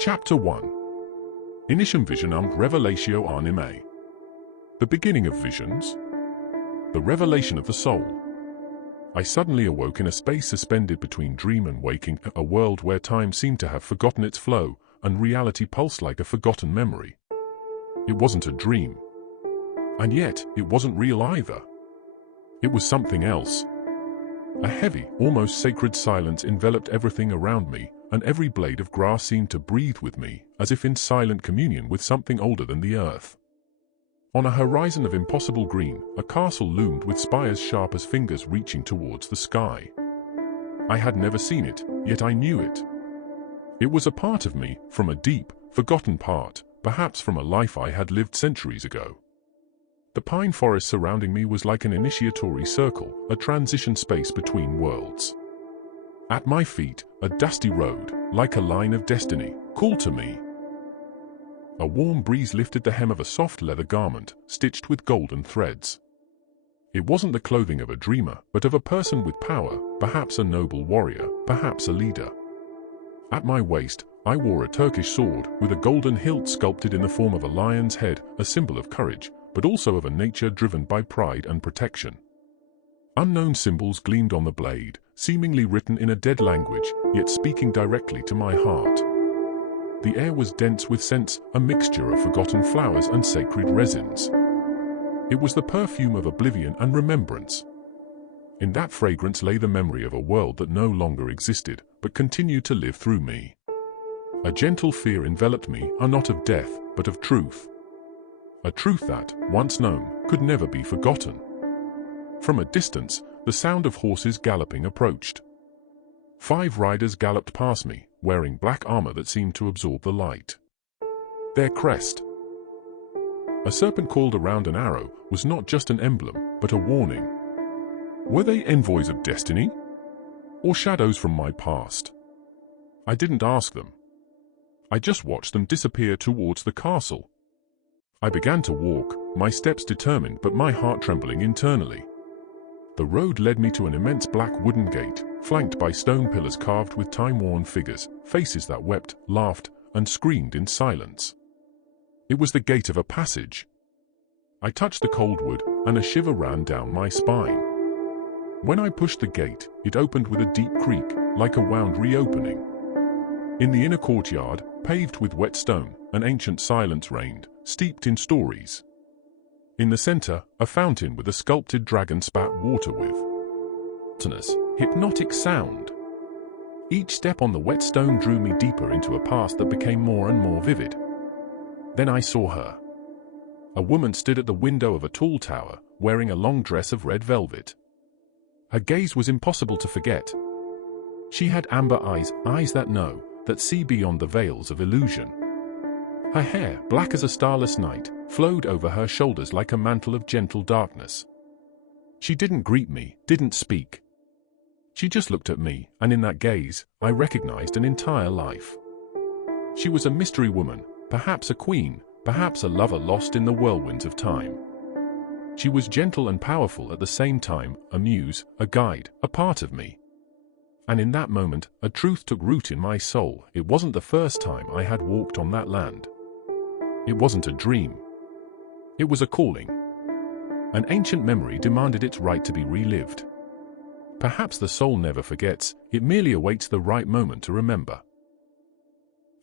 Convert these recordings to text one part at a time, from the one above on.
Chapter 1. Initium Visionum Revelatio Anime. The beginning of visions. The revelation of the soul. I suddenly awoke in a space suspended between dream and waking, a world where time seemed to have forgotten its flow, and reality pulsed like a forgotten memory. It wasn't a dream. And yet, it wasn't real either. It was something else. A heavy, almost sacred silence enveloped everything around me, and every blade of grass seemed to breathe with me, as if in silent communion with something older than the earth. On a horizon of impossible green, a castle loomed with spires sharp as fingers reaching towards the sky. I had never seen it, yet I knew it. It was a part of me, from a deep, forgotten part, perhaps from a life I had lived centuries ago. The pine forest surrounding me was like an initiatory circle, a transition space between worlds. At my feet, a dusty road, like a line of destiny, called to me. A warm breeze lifted the hem of a soft leather garment, stitched with golden threads. It wasn't the clothing of a dreamer, but of a person with power, perhaps a noble warrior, perhaps a leader. At my waist, I wore a Turkish sword, with a golden hilt sculpted in the form of a lion's head, a symbol of courage, but also of a nature driven by pride and protection. Unknown symbols gleamed on the blade, seemingly written in a dead language, yet speaking directly to my heart. The air was dense with scents, a mixture of forgotten flowers and sacred resins. It was the perfume of oblivion and remembrance. In that fragrance lay the memory of a world that no longer existed, but continued to live through me. A gentle fear enveloped me, not of death, but of truth. A truth that, once known, could never be forgotten. From a distance, the sound of horses galloping approached. 5 riders galloped past me, wearing black armor that seemed to absorb the light. Their crest, a serpent coiled around an arrow, was not just an emblem, but a warning. Were they envoys of destiny? Or shadows from my past? I didn't ask them. I just watched them disappear towards the castle. I began to walk, my steps determined but my heart trembling internally. The road led me to an immense black wooden gate, flanked by stone pillars carved with time-worn figures, faces that wept, laughed, and screamed in silence. It was the gate of a passage. I touched the cold wood, and a shiver ran down my spine. When I pushed the gate, it opened with a deep creak, like a wound reopening. In the inner courtyard, paved with wet stone, an ancient silence reigned, steeped in stories. In the center, a fountain with a sculpted dragon spat water with hypnotic sound. Each step on the wet stone drew me deeper into a past that became more and more vivid. Then I saw her. A woman stood at the window of a tall tower, wearing a long dress of red velvet. Her gaze was impossible to forget. She had amber eyes, eyes that know, that see beyond the veils of illusion. Her hair, black as a starless night, flowed over her shoulders like a mantle of gentle darkness. She didn't greet me, didn't speak. She just looked at me, and in that gaze, I recognized an entire life. She was a mystery woman, perhaps a queen, perhaps a lover lost in the whirlwinds of time. She was gentle and powerful at the same time, a muse, a guide, a part of me. And in that moment, a truth took root in my soul. It wasn't the first time I had walked on that land. It wasn't a dream. It was a calling. An ancient memory demanded its right to be relived. Perhaps the soul never forgets, it merely awaits the right moment to remember.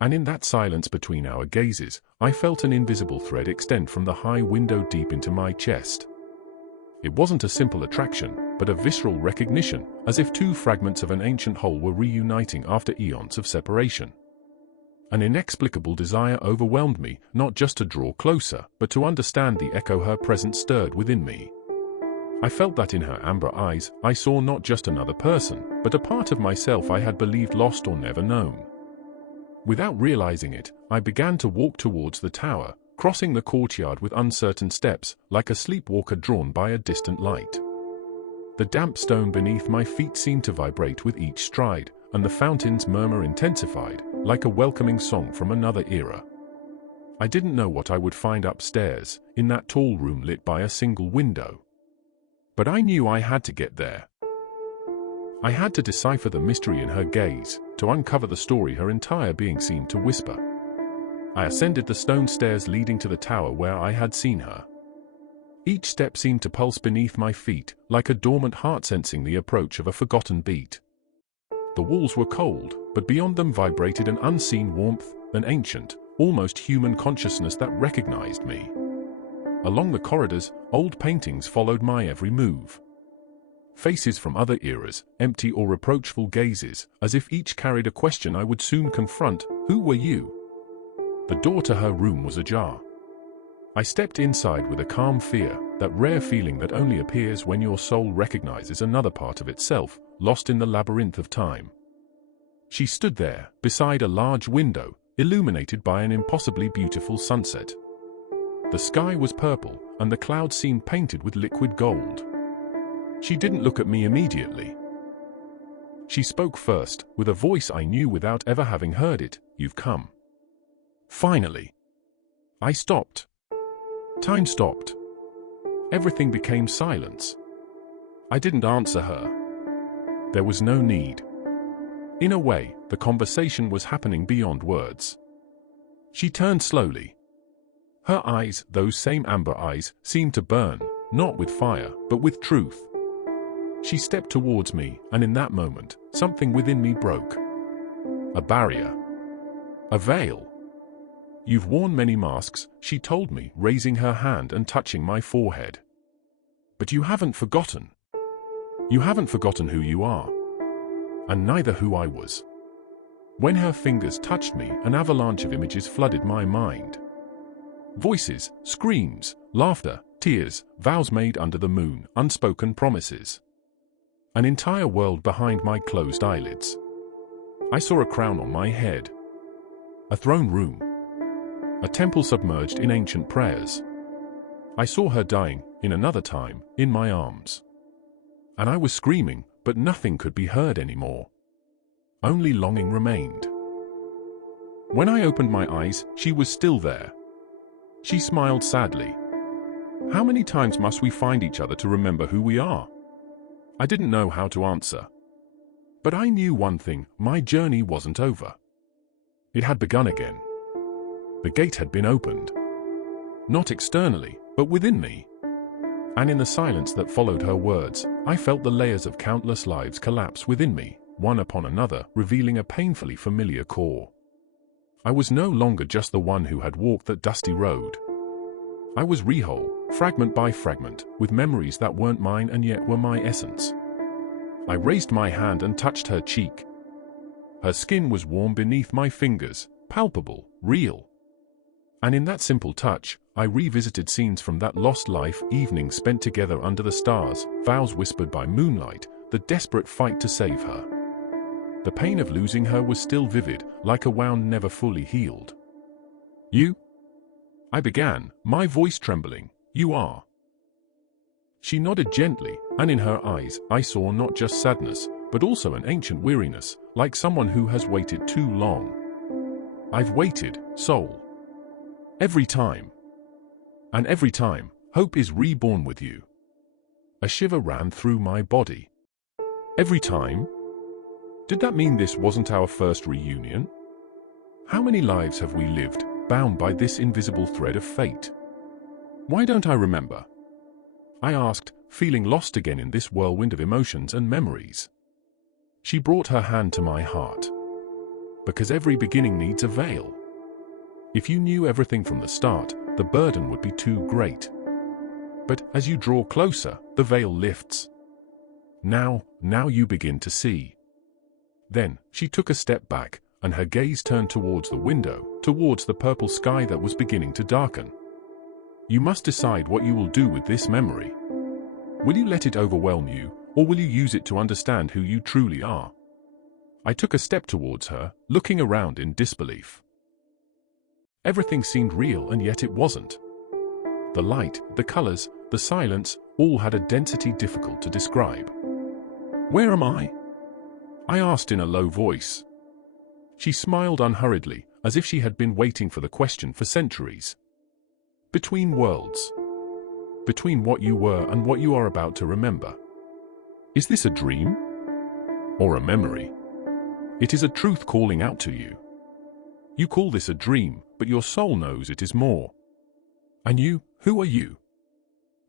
And in that silence between our gazes, I felt an invisible thread extend from the high window deep into my chest. It wasn't a simple attraction, but a visceral recognition, as if 2 fragments of an ancient whole were reuniting after eons of separation. An inexplicable desire overwhelmed me, not just to draw closer, but to understand the echo her presence stirred within me. I felt that in her amber eyes, I saw not just another person, but a part of myself I had believed lost or never known. Without realizing it, I began to walk towards the tower, crossing the courtyard with uncertain steps, like a sleepwalker drawn by a distant light. The damp stone beneath my feet seemed to vibrate with each stride, and the fountain's murmur intensified, like a welcoming song from another era. I didn't know what I would find upstairs, in that tall room lit by a single window. But I knew I had to get there. I had to decipher the mystery in her gaze, to uncover the story her entire being seemed to whisper. I ascended the stone stairs leading to the tower where I had seen her. Each step seemed to pulse beneath my feet, like a dormant heart sensing the approach of a forgotten beat. The walls were cold, but beyond them vibrated an unseen warmth, an ancient, almost human consciousness that recognized me. Along the corridors, old paintings followed my every move. Faces from other eras, empty or reproachful gazes, as if each carried a question I would soon confront. Who were you? The door to her room was ajar. I stepped inside with a calm fear, that rare feeling that only appears when your soul recognizes another part of itself, lost in the labyrinth of time. She stood there, beside a large window, illuminated by an impossibly beautiful sunset. The sky was purple, and the clouds seemed painted with liquid gold. She didn't look at me immediately. She spoke first, with a voice I knew without ever having heard it. You've come. Finally. I stopped. Time stopped. Everything became silence. I didn't answer her. There was no need. In a way, the conversation was happening beyond words. She turned slowly. Her eyes, those same amber eyes, seemed to burn, not with fire, but with truth. She stepped towards me, and in that moment, something within me broke. A barrier. A veil. You've worn many masks, she told me, raising her hand and touching my forehead. But you haven't forgotten. You haven't forgotten who you are. And neither who I was. When her fingers touched me, an avalanche of images flooded my mind. Voices, screams, laughter, tears, vows made under the moon, unspoken promises. An entire world behind my closed eyelids. I saw a crown on my head. A throne room. A temple submerged in ancient prayers. I saw her dying, in another time, in my arms. And I was screaming, but nothing could be heard anymore. Only longing remained. When I opened my eyes, she was still there. She smiled sadly. How many times must we find each other to remember who we are? I didn't know how to answer. But I knew one thing, my journey wasn't over. It had begun again. The gate had been opened. Not externally, but within me. And in the silence that followed her words, I felt the layers of countless lives collapse within me, one upon another, revealing a painfully familiar core. I was no longer just the one who had walked that dusty road. I was rewhole, fragment by fragment, with memories that weren't mine and yet were my essence. I raised my hand and touched her cheek. Her skin was warm beneath my fingers, palpable, real. And in that simple touch, I revisited scenes from that lost life, evenings spent together under the stars, vows whispered by moonlight, the desperate fight to save her. The pain of losing her was still vivid, like a wound never fully healed. You? I began, my voice trembling. You are. She nodded gently, and in her eyes, I saw not just sadness, but also an ancient weariness, like someone who has waited too long. I've waited, soul. Every time. And every time, hope is reborn with you. A shiver ran through my body. Every time? Did that mean this wasn't our first reunion? How many lives have we lived, bound by this invisible thread of fate? Why don't I remember? I asked, feeling lost again in this whirlwind of emotions and memories. She brought her hand to my heart. Because every beginning needs a veil. If you knew everything from the start, the burden would be too great. But as you draw closer, the veil lifts. Now you begin to see. Then, she took a step back, and her gaze turned towards the window, towards the purple sky that was beginning to darken. You must decide what you will do with this memory. Will you let it overwhelm you, or will you use it to understand who you truly are? I took a step towards her, looking around in disbelief. Everything seemed real, and yet it wasn't. The light, the colors, the silence, all had a density difficult to describe. Where am I? I asked in a low voice. She smiled unhurriedly, as if she had been waiting for the question for centuries. Between worlds. Between what you were and what you are about to remember. Is this a dream? or a memory. It is a truth calling out to you. You call this a dream, but your soul knows it is more. And you, who are you?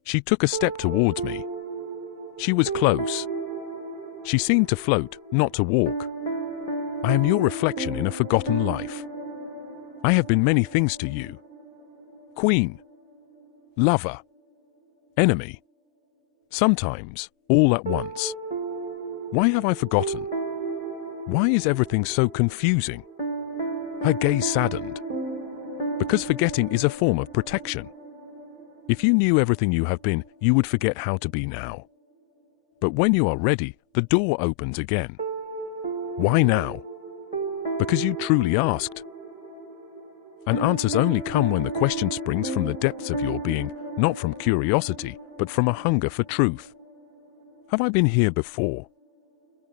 She took a step towards me. She was close. She seemed to float, not to walk. I am your reflection in a forgotten life. I have been many things to you. Queen. Lover. Enemy. Sometimes, all at once. Why have I forgotten? Why is everything so confusing? Her gaze saddened. Because forgetting is a form of protection. If you knew everything you have been, you would forget how to be now. But when you are ready, the door opens again. Why now? Because you truly asked. And answers only come when the question springs from the depths of your being, not from curiosity, but from a hunger for truth. Have I been here before?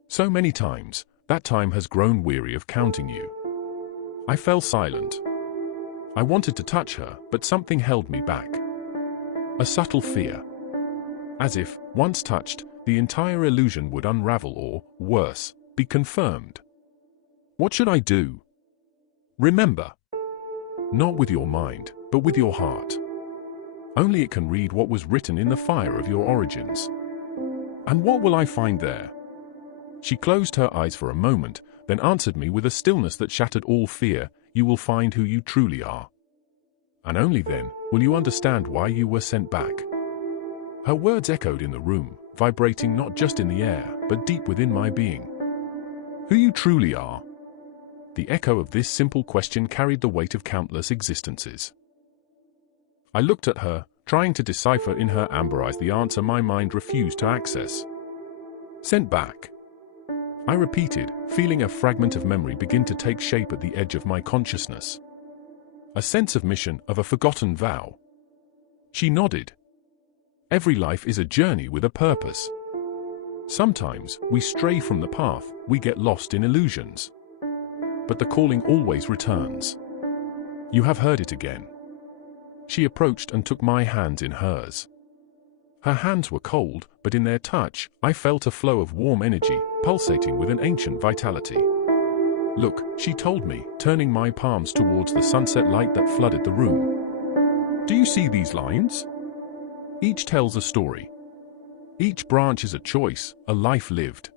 So many times, that time has grown weary of counting you. I fell silent. I wanted to touch her, but something held me back. A subtle fear. As if, once touched, the entire illusion would unravel or, worse, be confirmed. What should I do? Remember. Not with your mind, but with your heart. Only it can read what was written in the fire of your origins. And what will I find there? She closed her eyes for a moment, then answered me with a stillness that shattered all fear. You will find who you truly are. And only then will you understand why you were sent back. Her words echoed in the room, vibrating not just in the air, but deep within my being. Who you truly are. The echo of this simple question carried the weight of countless existences. I looked at her, trying to decipher in her amber eyes the answer my mind refused to access. Sent back. I repeated, feeling a fragment of memory begin to take shape at the edge of my consciousness. A sense of mission, of a forgotten vow. She nodded. Every life is a journey with a purpose. Sometimes, we stray from the path, we get lost in illusions. But the calling always returns. You have heard it again. She approached and took my hands in hers. Her hands were cold, but in their touch, I felt a flow of warm energy, pulsating with an ancient vitality. Look, she told me, turning my palms towards the sunset light that flooded the room. Do you see these lines? Each tells a story. Each branch is a choice, a life lived.